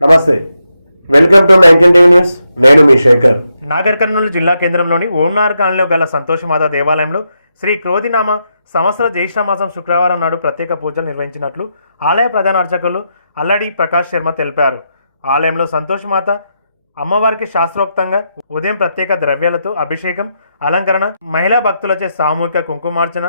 నమస్తే, welcome to 19 news. నేను మీ శేఖర్. నాగర్ కర్నూలు జిల్లా కేంద్రంలోని ఓంనార్ కాలనీలో గల సంతోషమాత దేవాలయంలో శ్రీ క్రోధినామ సంవత్సర జ్యేష్ఠ మాసం శుక్రవారం నాడు ప్రత్యేక పూజలు నిర్వహించినట్లు ఆలయ ప్రధాన అర్చకులు అల్లడి ప్రకాష్ శర్మ తెలిపారు. ఆలయంలో సంతోషమాత అమ్మవారికి శాస్త్రోక్తంగా ఉదయం ప్రత్యేక ద్రవ్యాలతో అభిషేకం, అలంకరణ, మహిళా భక్తులచే సామూహిక కుంకుమార్చన,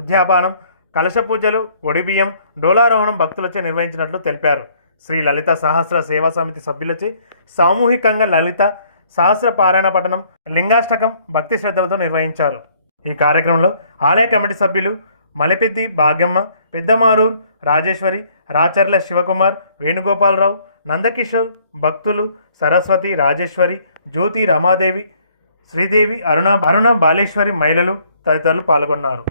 ఉద్యాపానం, కలశ పూజలు, ఒడిబియ్యం, డోలారోహణం భక్తులచే నిర్వహించినట్లు తెలిపారు. శ్రీ లలిత సహస్ర సేవా సమితి సభ్యులచే సామూహికంగా లలిత సహస్ర పారాయణ పఠనం, లింగాష్టకం భక్తి శ్రద్ధలతో నిర్వహించారు. ఈ కార్యక్రమంలో ఆలయ కమిటీ సభ్యులు మలపెద్ది భాగ్యమ్మ, పెద్దమారూర్ రాజేశ్వరి, రాచర్ల శివకుమార్, వేణుగోపాలరావు, నందకిషోర్, భక్తులు సరస్వతి, రాజేశ్వరి, జ్యోతి, రమాదేవి, శ్రీదేవి, అరుణ బాలేశ్వరి, మహిళలు తదితరులు పాల్గొన్నారు.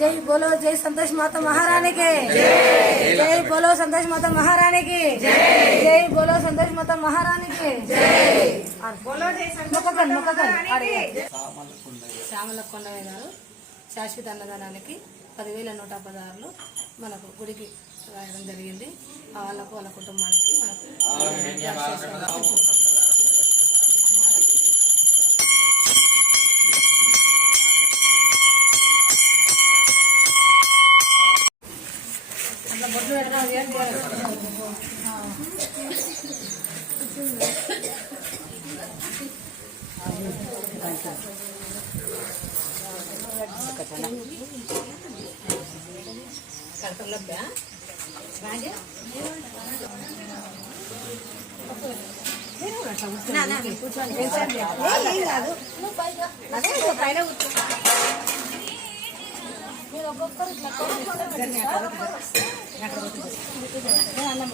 जय बोलो, जय संतोष माता महारानी के जय बोलो, संतोष माता महारानी की जय बोलो, संतोष माता महारानी के जय बोलो, जय శ్యామల కొండయ్య గారు శాశ్వత అన్నదానానికి 10,116 మనకు గుడికి రాయడం జరిగింది. వాళ్ళకు వాళ్ళ కుటుంబానికి మనకు అన్నం